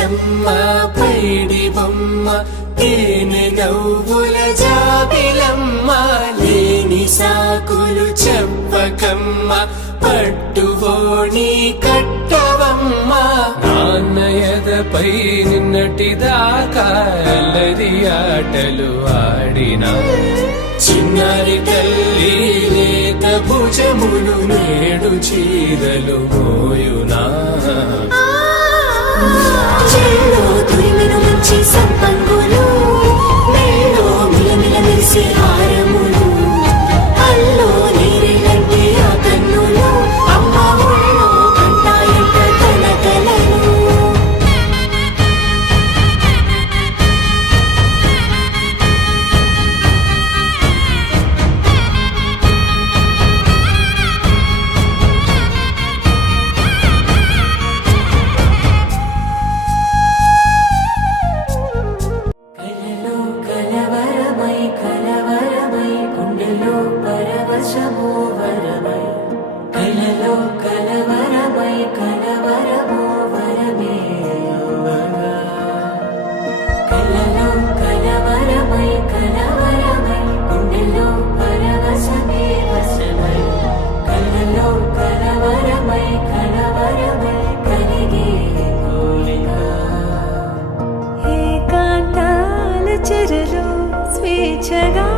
వెన్నెలమ్మ పైడి బొమ్మ తేనె నవ్వుల జాబిలమ్మ లేని సాకులు చెప్పకమ్మ పట్టువోణి కట్టవమ్మ నాన్నయదపై నిన్నటిదాకా అల్లరి ఆటలు ఆడినా చిన్నారి తల్లి లేత భుజములు నేడు చీరలు మోయునా చెల్లో తురిమిన మంచి సంపంగులు మేలో మిలమిల మెరిసే హారములు అల్లో నీరేలంటే ఆ కన్నులు అమ్మ ఒళ్ళో కంటాయంట కలకలను కలవరమై గుండెలో పరవశమో వరమై కలలో కలవరమై కలవరమో వరమే యోగగా కలలో కలవరమై గుండెలో పరవశమే వశమై కలలో కలవరమై కలిగే కోరిక ఏకాంతాల చెరలో స్వేచ్ఛగా